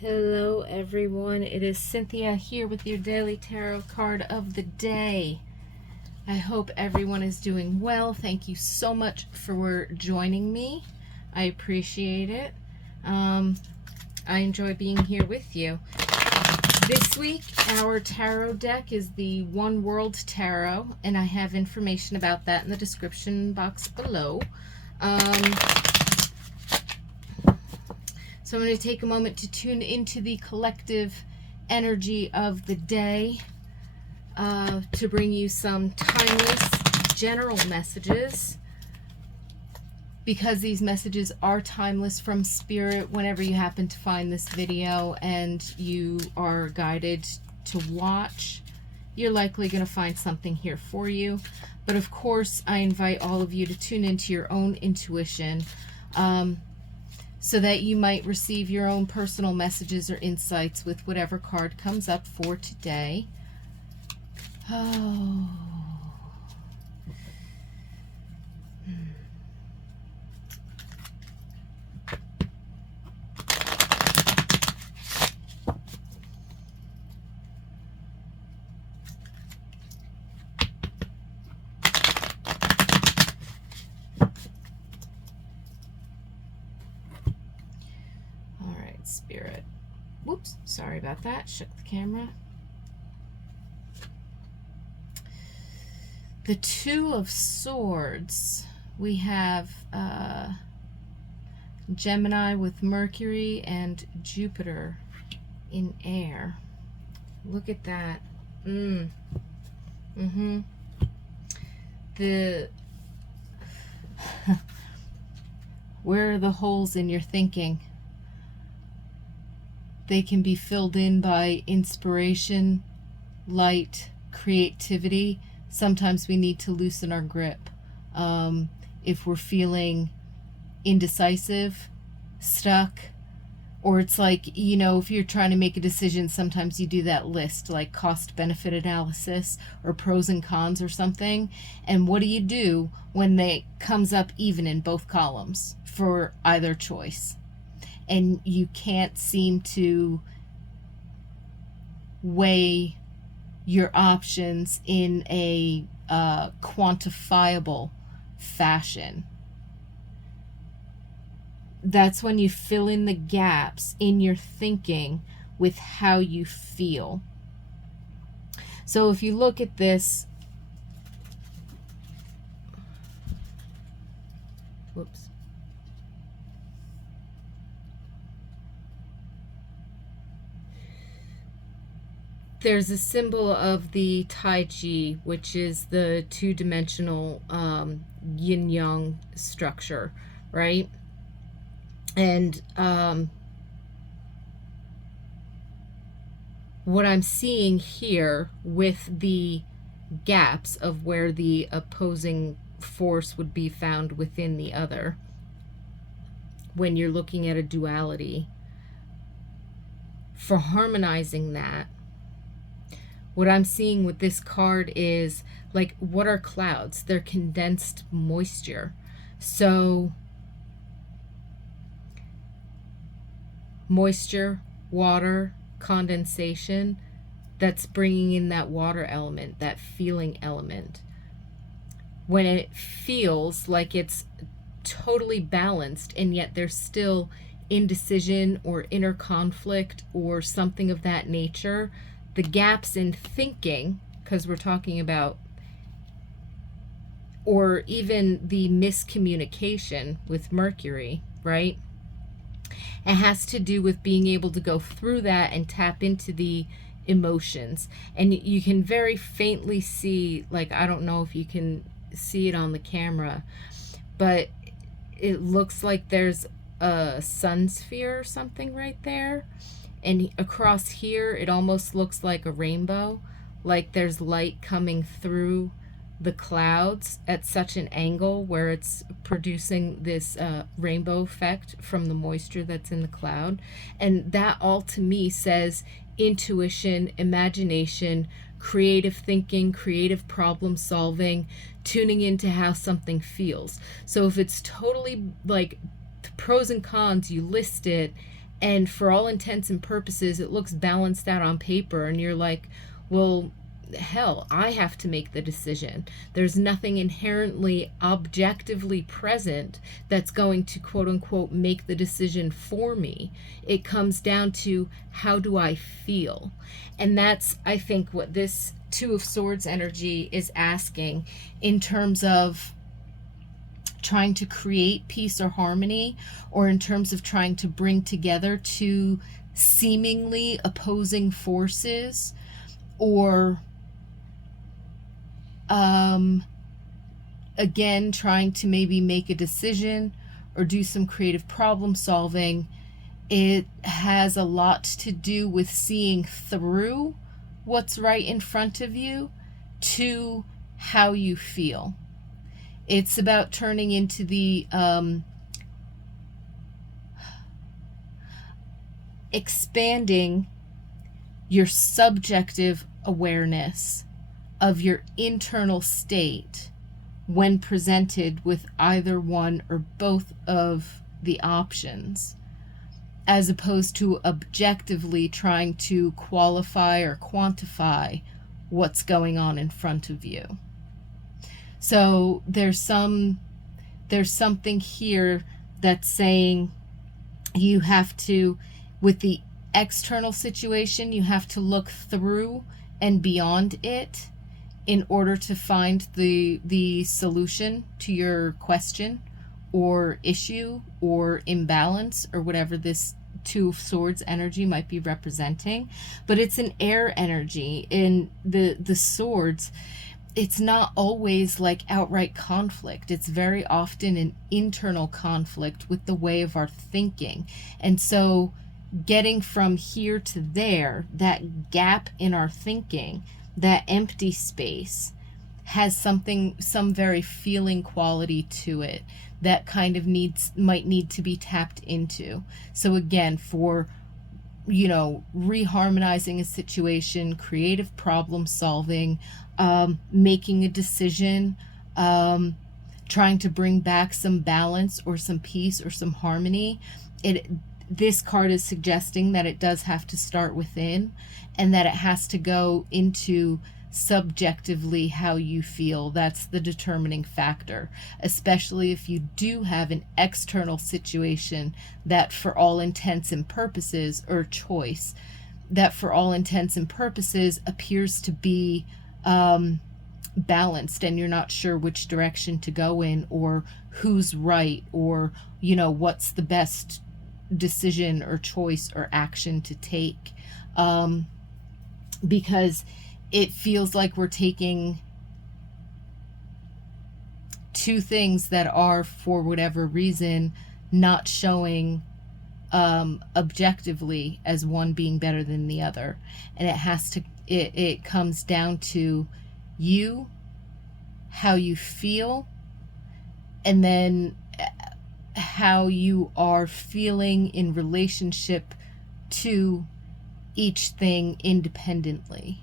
Hello everyone, it is Cynthia here with your daily tarot card of the day. I hope everyone is doing well. Thank you so much for joining me. I appreciate it. I enjoy being here with you. This week our tarot deck is the One World Tarot, and I have information about that in the description box below. So I'm going to take a moment to tune into the collective energy of the day to bring you some timeless general messages, because these messages are timeless from Spirit. Whenever you happen to find this video and you are guided to watch, you're likely going to find something here for you. But of course, I invite all of you to tune into your own intuition, so that you might receive your own personal messages or insights with whatever card comes up for today. Oh. Spirit. Whoops, sorry about that. Shook the camera. The Two of Swords. We have Gemini with Mercury and Jupiter in air. Look at that. The where are the holes in your thinking? They can be filled in by inspiration, light, creativity. Sometimes we need to loosen our grip. If we're feeling indecisive, stuck, or it's like, you know, if you're trying to make a decision, sometimes you do that list, like cost-benefit analysis or pros and cons or something. And what do you do when they comes up even in both columns for either choice? And you can't seem to weigh your options in a quantifiable fashion. That's when you fill in the gaps in your thinking with how you feel. So if you look at this, whoops. There's a symbol of the Tai Chi, which is the two-dimensional yin-yang structure, right? And what I'm seeing here with the gaps of where the opposing force would be found within the other, when you're looking at a duality, for harmonizing that, what I'm seeing with this card is, like, what are clouds? They're condensed moisture. So moisture, water, condensation, that's bringing in that water element, that feeling element. When it feels like it's totally balanced and yet there's still indecision or inner conflict or something of that nature, the gaps in thinking, because we're talking about, or even the miscommunication with Mercury, right? It has to do with being able to go through that and tap into the emotions. And you can very faintly see, like, I don't know if you can see it on the camera, but it looks like there's a sun sphere or something right there. And across here, it almost looks like a rainbow, like there's light coming through the clouds at such an angle where it's producing this rainbow effect from the moisture that's in the cloud. And that all to me says intuition, imagination, creative thinking, creative problem solving, tuning into how something feels. So if it's totally like the pros and cons, you list it, And for all intents and purposes, it looks balanced out on paper, and you're like, well, hell, I have to make the decision. There's nothing inherently objectively present that's going to quote unquote make the decision for me. It comes down to, how do I feel? And that's, I think, what this Two of Swords energy is asking, in terms of trying to create peace or harmony, or in terms of trying to bring together two seemingly opposing forces, or again, trying to maybe make a decision or do some creative problem solving. It has a lot to do with seeing through what's right in front of you to how you feel. It's about turning into the expanding your subjective awareness of your internal state when presented with either one or both of the options, as opposed to objectively trying to qualify or quantify what's going on in front of you. So there's something here that's saying you have to, with the external situation, you have to look through and beyond it in order to find the solution to your question or issue or imbalance or whatever this Two of Swords energy might be representing. But it's an air energy. In the swords, it's not always like outright conflict. It's very often an internal conflict with the way of our thinking. And so getting from here to there, that gap in our thinking, that empty space, has some very feeling quality to it that kind of might need to be tapped into. So again, for reharmonizing a situation, creative problem solving, making a decision, trying to bring back some balance or some peace or some harmony, this card is suggesting that it does have to start within, and that it has to go into subjectively how you feel. That's the determining factor, especially if you do have an external situation that for all intents and purposes, or choice that for all intents and purposes appears to be balanced, and you're not sure which direction to go in, or who's right, or what's the best decision or choice or action to take, because it feels like we're taking two things that are, for whatever reason, not showing objectively as one being better than the other. And it comes down to you, how you feel, and then how you are feeling in relationship to each thing independently.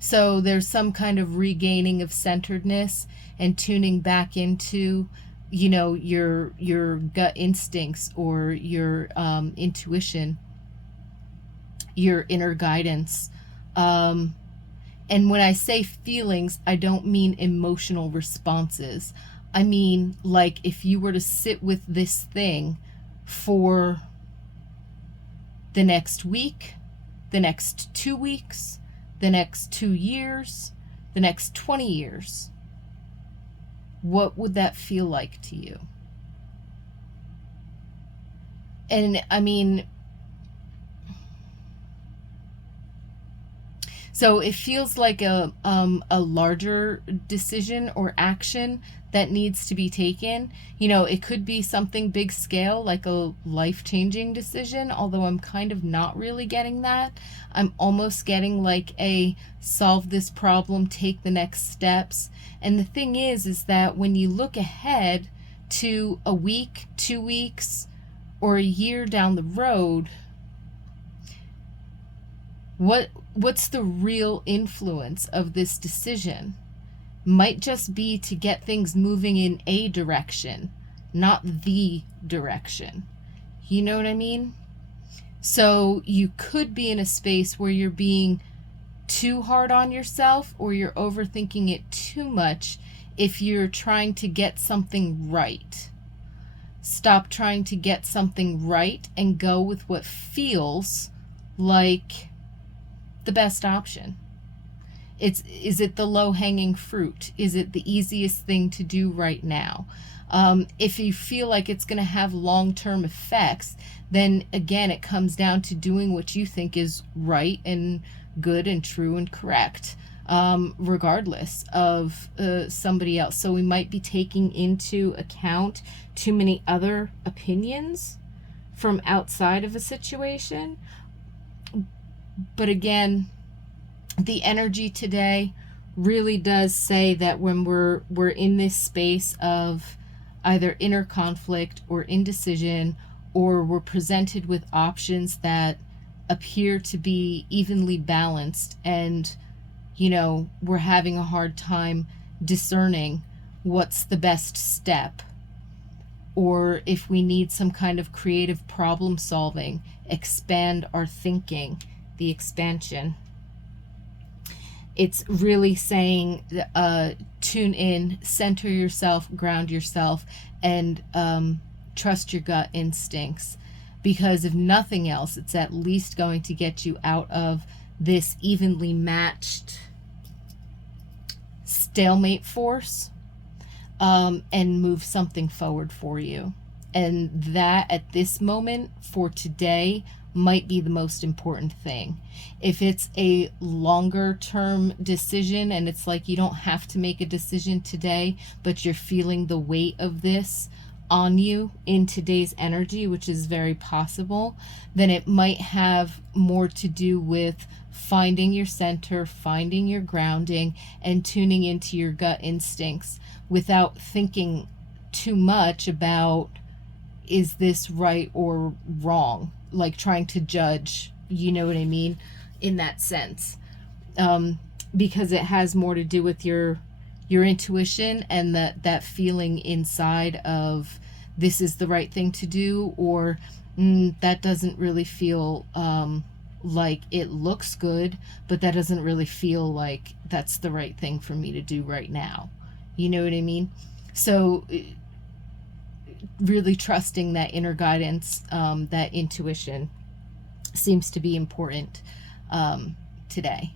So there's some kind of regaining of centeredness and tuning back into, your gut instincts, or your intuition, your inner guidance. And when I say feelings, I don't mean emotional responses. I mean, like, if you were to sit with this thing for the next week, the next 2 weeks, the next 2 years, the next 20 years, what would that feel like to you? And I mean, so it feels like a larger decision or action that needs to be taken. It could be something big scale, like a life-changing decision, although I'm kind of not really getting that. I'm almost getting like a solve this problem, take the next steps. And the thing is that when you look ahead to a week, 2 weeks, or a year down the road, what's the real influence of this decision? Might just be to get things moving in a direction, not the direction. You know what I mean? So you could be in a space where you're being too hard on yourself, or you're overthinking it too much if you're trying to get something right. Stop trying to get something right and go with what feels like the best option. Is it the low-hanging fruit? Is it the easiest thing to do right now? If you feel like it's going to have long-term effects, then again, it comes down to doing what you think is right and good and true and correct, regardless of somebody else. So we might be taking into account too many other opinions from outside of a situation. But again, the energy today really does say that when we're in this space of either inner conflict or indecision, or we're presented with options that appear to be evenly balanced, and we're having a hard time discerning what's the best step, or if we need some kind of creative problem solving, expand our thinking, the expansion. It's really saying, tune in, center yourself, ground yourself, and trust your gut instincts. Because if nothing else, it's at least going to get you out of this evenly matched stalemate force, and move something forward for you. And that, at this moment, for today, might be the most important thing. If it's a longer term decision, and it's like you don't have to make a decision today, but you're feeling the weight of this on you in today's energy, which is very possible, then it might have more to do with finding your center, finding your grounding, and tuning into your gut instincts without thinking too much about, is this right or wrong? Like trying to judge, you know what I mean, in that sense. Because it has more to do with your intuition and that feeling inside of, this is the right thing to do, or that doesn't really feel like it looks good, but that doesn't really feel like that's the right thing for me to do right now. You know what I mean? So really trusting that inner guidance, that intuition, seems to be important today.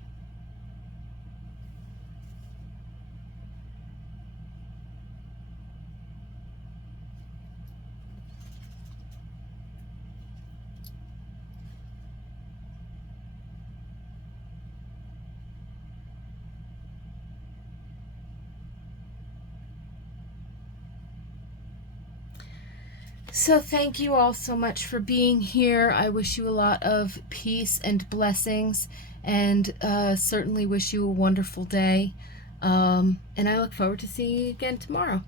So thank you all so much for being here. I wish you a lot of peace and blessings, and certainly wish you a wonderful day. And I look forward to seeing you again tomorrow.